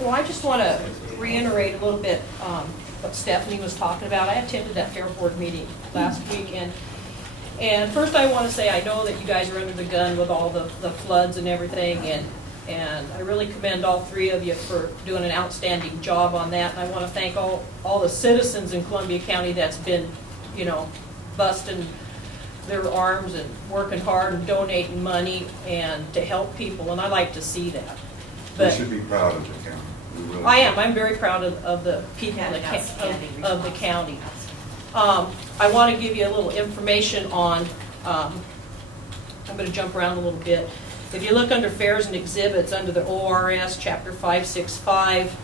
Well, I just want to reiterate a little bit what Stephanie was talking about. I attended that Fair Board meeting last week, and first I want to say I know that you guys are under the gun with all the floods and everything, and I really commend all three of you for doing an outstanding job on that. And I want to thank all the citizens in Columbia County that's been, you know, busting their arms and working hard and donating money and to help people, and I like to see that. But we should be proud of the county. Really I am. I'm very proud of the people of the county. I want to give you a little information on, I'm going to jump around a little bit. If you look under Fairs and Exhibits, under the ORS, Chapter 565,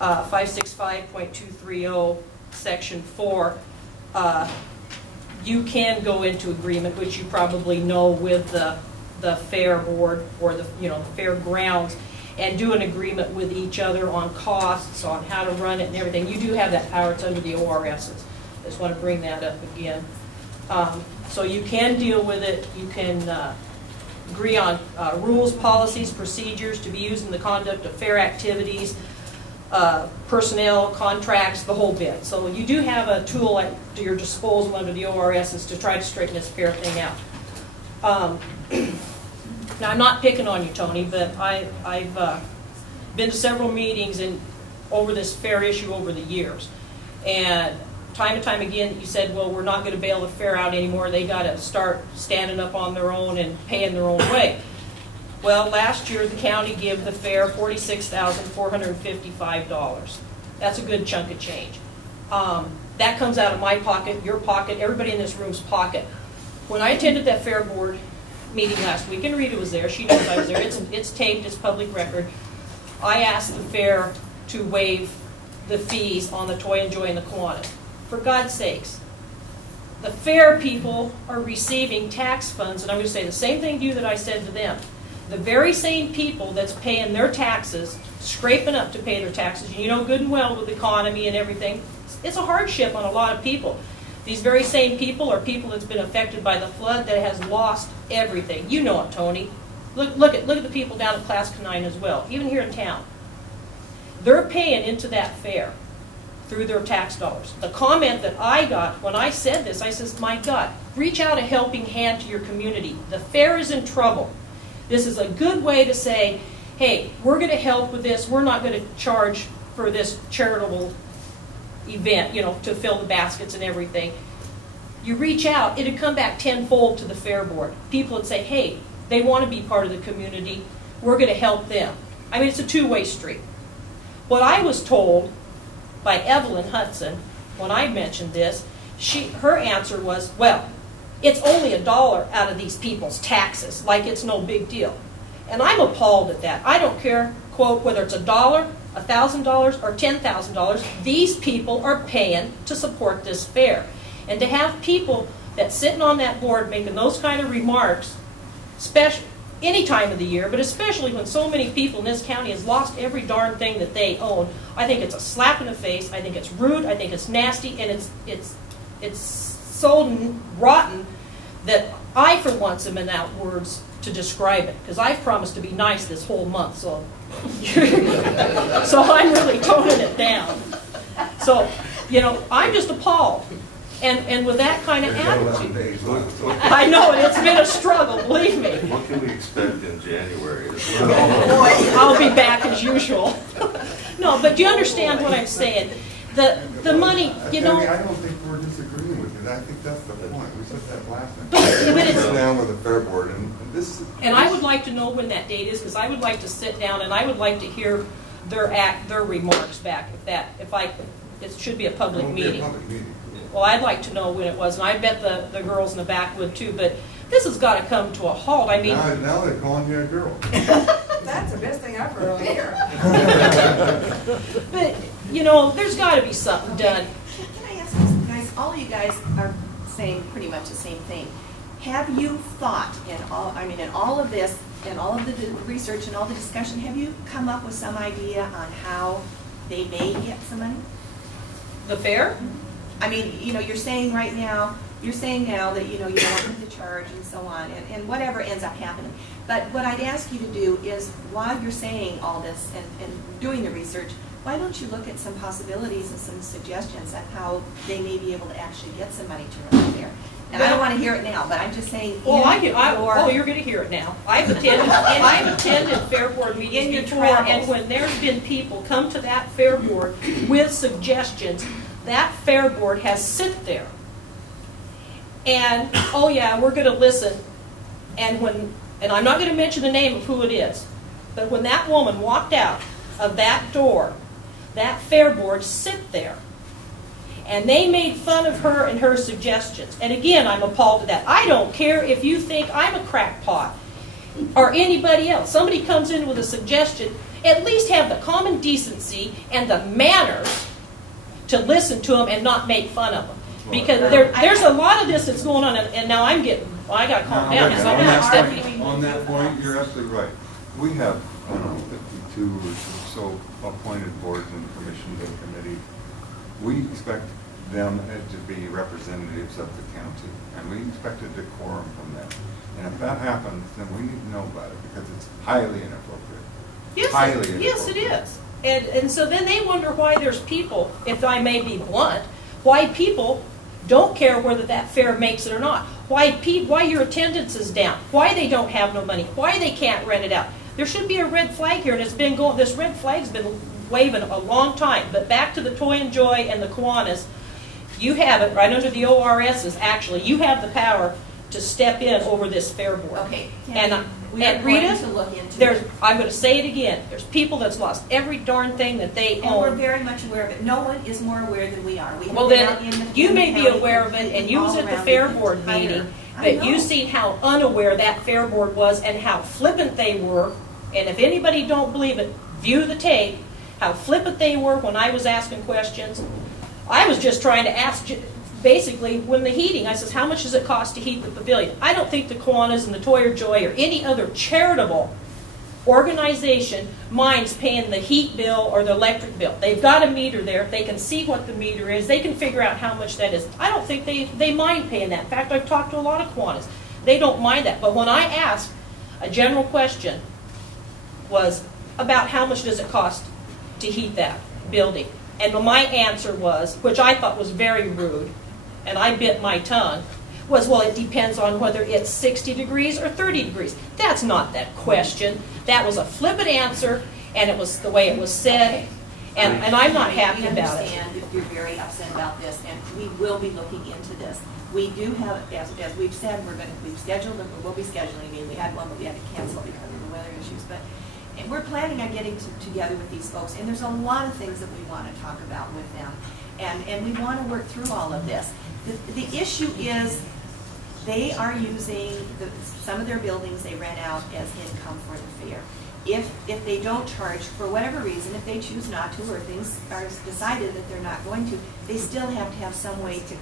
565.230, Section 4, you can go into agreement, which you probably know, with the Fair Board or the fairgrounds, and do an agreement with each other on costs, on how to run it and everything. You do have that power. It's under the ORSs. I just want to bring that up again. So you can deal with it. You can agree on rules, policies, procedures to be used in the conduct of fair activities, personnel, contracts, the whole bit. So you do have a tool at your disposal under the ORSs to try to straighten this fair thing out. Now, I'm not picking on you, Tony, but I've been to several meetings over this fair issue over the years. And time and time again, you said, well, we're not going to bail the fair out anymore. They got to start standing up on their own and paying their own way. Well, last year, the county gave the fair $46,455. That's a good chunk of change. That comes out of my pocket, your pocket, everybody in this room's pocket. When I attended that Fair Board meeting last week, and Rita was there, she knows I was there, it's taped, it's public record. I asked the fair to waive the fees on the Toy and Joy and the Kiwanis. For God's sakes, the fair people are receiving tax funds, and I'm going to say the same thing to you that I said to them. The very same people that's paying their taxes, scraping up to pay their taxes, and you know good and well with the economy and everything, it's a hardship on a lot of people. These very same people are people that's been affected by the flood that has lost everything. You know it, Tony. Look at the people down at Class Canine as well, even here in town. They're paying into that fair through their tax dollars. The comment that I got when I said this, I says, my God, reach out a helping hand to your community. The fair is in trouble. This is a good way to say, hey, we're going to help with this. We're not going to charge for this charitable event, you know, to fill the baskets and everything. You reach out, it'd come back tenfold to the Fair Board. People would say, hey, they want to be part of the community. We're going to help them. I mean, it's a two-way street. What I was told by Evelyn Hudson when I mentioned this, her answer was, well, it's only $1 out of these people's taxes, like it's no big deal. And I'm appalled at that. I don't care, quote, whether it's $1, $1,000, or $10,000, these people are paying to support this fair. And to have people that's sitting on that board making those kind of remarks, especially any time of the year, but especially when so many people in this county has lost every darn thing that they own, I think it's a slap in the face. I think it's rude. I think it's nasty, and it's so rotten that I, for once, am without words to describe it, because I've promised to be nice this whole month, so so I'm really toning it down. So, you know, I'm just appalled. And with that kind of attitude, I know it's been a struggle, believe me. What can we expect in January? I'll be back as usual. No, but do you understand what I'm saying? The money, you know. I don't think we're disagreeing with you. I think that's the point. We said that last time. But it's sit down with the Fair Board, and this. And I would like to know when that date is, because I would like to sit down and I would like to hear their remarks back. It should be a public meeting. Well, I'd like to know when it was, and I bet the girls in the back would too. But this has got to come to a halt. I mean, now they're calling you a girl. That's the best thing I've heard here. But you know, there's got to be something done. Can I ask you, guys? All of you guys are saying pretty much the same thing. Have you thought in all of this, and all of the research and all the discussion, have you come up with some idea on how they may get some money? The fair? I mean, you know, you're saying right now you're saying now that, you know, you don't want to charge and so on, and whatever ends up happening. But what I'd ask you to do is, while you're saying all this and doing the research, why don't you look at some possibilities and some suggestions on how they may be able to actually get some money to run there? And I don't want to hear it now, but I'm just saying. Well, you're going to hear it now. I've attended Fair Board meetings before, and when there's been people come to that Fair Board with suggestions, that Fair Board has sit there and, oh yeah, we're going to listen. And I'm not going to mention the name of who it is, but when that woman walked out of that door, that Fair Board sit there. And they made fun of her and her suggestions. And again, I'm appalled at that. I don't care if you think I'm a crackpot or anybody else. Somebody comes in with a suggestion, at least have the common decency and the manners to listen to them and not make fun of them. Because there's a lot of this that's going on, and now I got to calm down. On that point, you're absolutely right. We have, I don't know, 52 or so appointed boards and commissions and committees. We expect them to be representatives of the county, and we expect a decorum from them. And if that happens, then we need to know about it, because it's highly inappropriate. Yes, it is. And so then they wonder why there's people, if I may be blunt, why people don't care whether that fair makes it or not. Why your attendance is down. Why they don't have no money. Why they can't rent it out. There should be a red flag here, and it's been going. This red flag's been waving a long time. But back to the Toy and Joy and the Kiwanis, you have it right under the ORSs. Actually, you have the power to step in over this Fair Board. Okay. And Rita, I'm going to say it again. There's people that's lost every darn thing that they own. And we're very much aware of it. No one is more aware than we are. Well, then you may be aware of it, and you was at the Fair Board meeting, but you seen how unaware that Fair Board was and how flippant they were. And if anybody don't believe it, view the tape. How flippant they were when I was asking questions. I was just trying to ask, basically, when the heating, I says, how much does it cost to heat the pavilion? I don't think the Kiwanis and the Toy or Joy or any other charitable organization minds paying the heat bill or the electric bill. They've got a meter there. They can see what the meter is. They can figure out how much that is. I don't think they mind paying that. In fact, I've talked to a lot of Kiwanis. They don't mind that. But when I asked a general question was about how much does it cost to heat that building, and my answer was, which I thought was very rude, and I bit my tongue, was, well, it depends on whether it's 60 degrees or 30 degrees. That's not that question. That was a flippant answer, and it was the way it was said, and I'm not happy about it. I understand if you're very upset about this, and we will be looking into this. We do have, as we've said, we've scheduled, and we will be scheduling. I mean, we had one, but we had to cancel because of the weather issues. But and we're planning on getting together with these folks, and there's a lot of things that we want to talk about with them, and we want to work through all of this. The issue is they are using some of their buildings they rent out as income for the fair. If they don't charge for whatever reason, if they choose not to, or things are decided that they're not going to, they still have to have some way to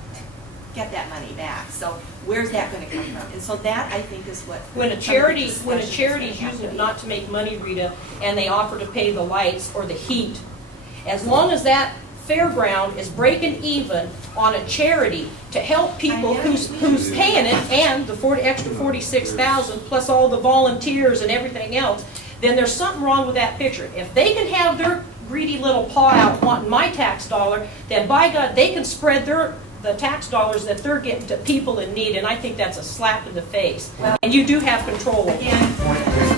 get that money back. So where's that going to come from? And so that, I think, is what when a charity is using it not to make money, Rita, and they offer to pay the lights or the heat, as long as that fairground is breaking even on a charity to help people who's paying it, and the extra $46,000 plus all the volunteers and everything else, then there's something wrong with that picture. If they can have their greedy little paw out wanting my tax dollar, then by God, they can spread the tax dollars that they're getting to people in need, and I think that's a slap in the face. Well, and you do have control over it.